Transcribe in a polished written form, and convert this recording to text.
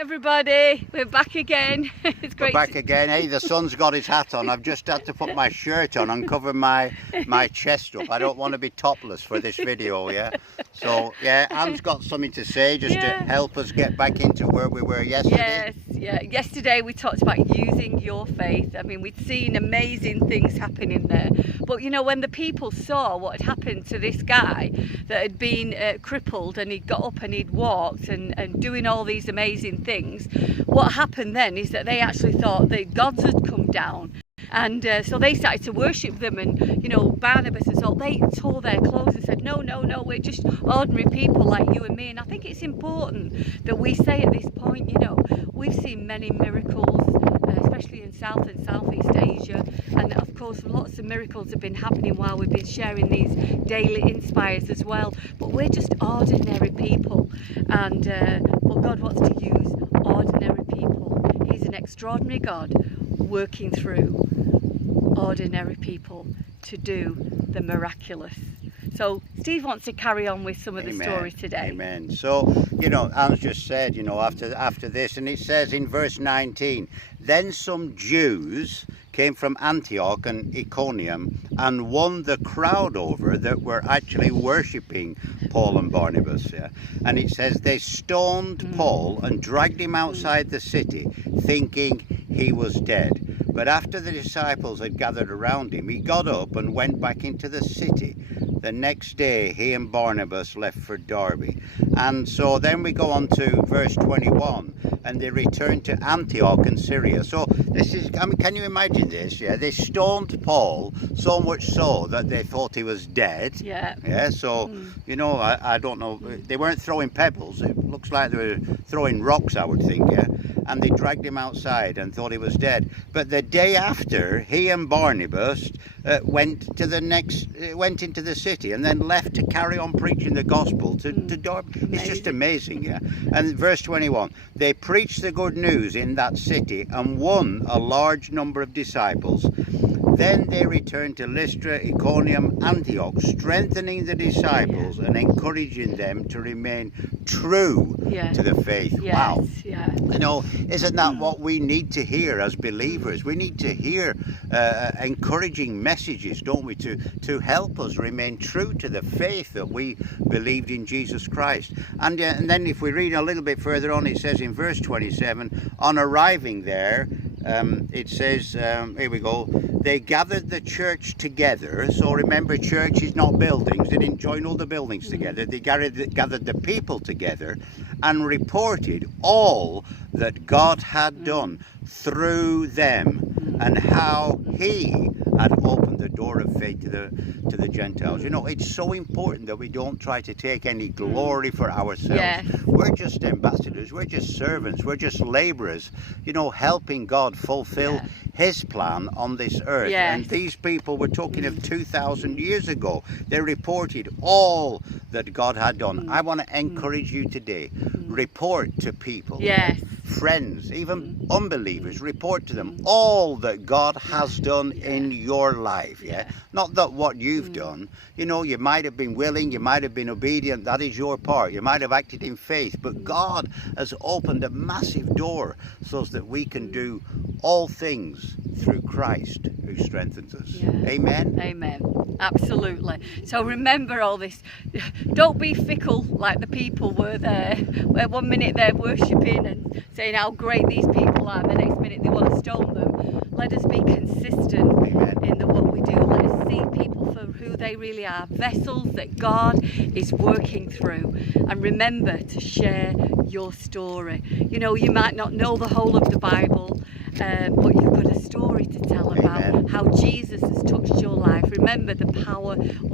Everybody, we're back again. It's great. We're back again. Hey, the sun's got his hat on. I've just had to put my shirt on and cover my chest up. I don't want to be topless for this video, yeah? So, yeah, Anne's got something to say just to help us get back into where we were yesterday. Yes, yeah. Yesterday we talked about using your faith. I mean, we'd seen amazing things happening there. But, you know, when the people saw what had happened to this guy that had been crippled and he'd got up and he'd walked and doing all these amazing things, what happened then is that they actually thought that gods had come down. And so they started to worship them, and you know, Barnabas and so they tore their clothes and said, no, we're just ordinary people like you and me. And I think it's important that we say at this point, you know, we've seen many miracles, especially in South and Southeast Asia, and of course lots of miracles have been happening while we've been sharing these daily inspires as well. But we're just ordinary people, and but God wants to use ordinary people. He's an extraordinary God working through ordinary people to do the miraculous. So Steve wants to carry on with some of the story today. Amen. So, you know, Anne's just said, you know, after this, and it says in verse 19, then some Jews came from Antioch and Iconium and won the crowd over that were actually worshipping Paul and Barnabas. Yeah? And it says they stoned Paul and dragged him outside the city, thinking he was dead. But after the disciples had gathered around him, he got up and went back into the city. The next day, he and Barnabas left for Derbe. And so then we go on to verse 21, and they returned to Antioch in Syria. So this is, I mean, can you imagine this? Yeah, they stoned Paul so much so that they thought he was dead. Yeah. Yeah, so, you know, I don't know. They weren't throwing pebbles. It looks like they were throwing rocks, I would think, yeah. And they dragged him outside and thought he was dead. But the day after, he and Barnabas went into the city and then left to carry on preaching the gospel to Derbe. It's just amazing, yeah. And verse 21, they preached the good news in that city and won a large number of disciples. Then they returned to Lystra, Iconium, Antioch, strengthening the disciples and encouraging them to remain true to the faith. Yes, wow. Yeah. You know, isn't that what we need to hear as believers? We need to hear encouraging messages, don't we, to help us remain true to the faith that we believed in Jesus Christ. And then if we read a little bit further on, it says in verse 27, on arriving there, it says, here we go, they gathered the church together. So remember, church is not buildings. They didn't join all the buildings together. They gathered the people together and reported all that God had done through them and how he had opened the door of faith to the Gentiles. You know, it's so important that we don't try to take any glory for ourselves. Yes. We're just ambassadors, we're just servants, we're just laborers, you know, helping God fulfill his plan on this earth. And these people, we're talking of 2,000 years ago, they reported all that God had done. I want to encourage you today, report to people, friends, even unbelievers, report to them all that God has done in your life. Not that what you've done. You know, you might have been willing, you might have been obedient, that is your part. You might have acted in faith, but God has opened a massive door so that we can do all things through Christ who strengthens us. Amen? Amen. Absolutely. So remember all this. Don't be fickle like the people were there, where one minute they're worshipping and saying how great these people are, and the next minute they want to stone them. Let us be consistent in what we do. Let us see people for who they really are, vessels that God is working through. And remember to share your story. You know, you might not know the whole of the Bible, but you've got a story to tell about how Jesus has touched your life. Remember the power of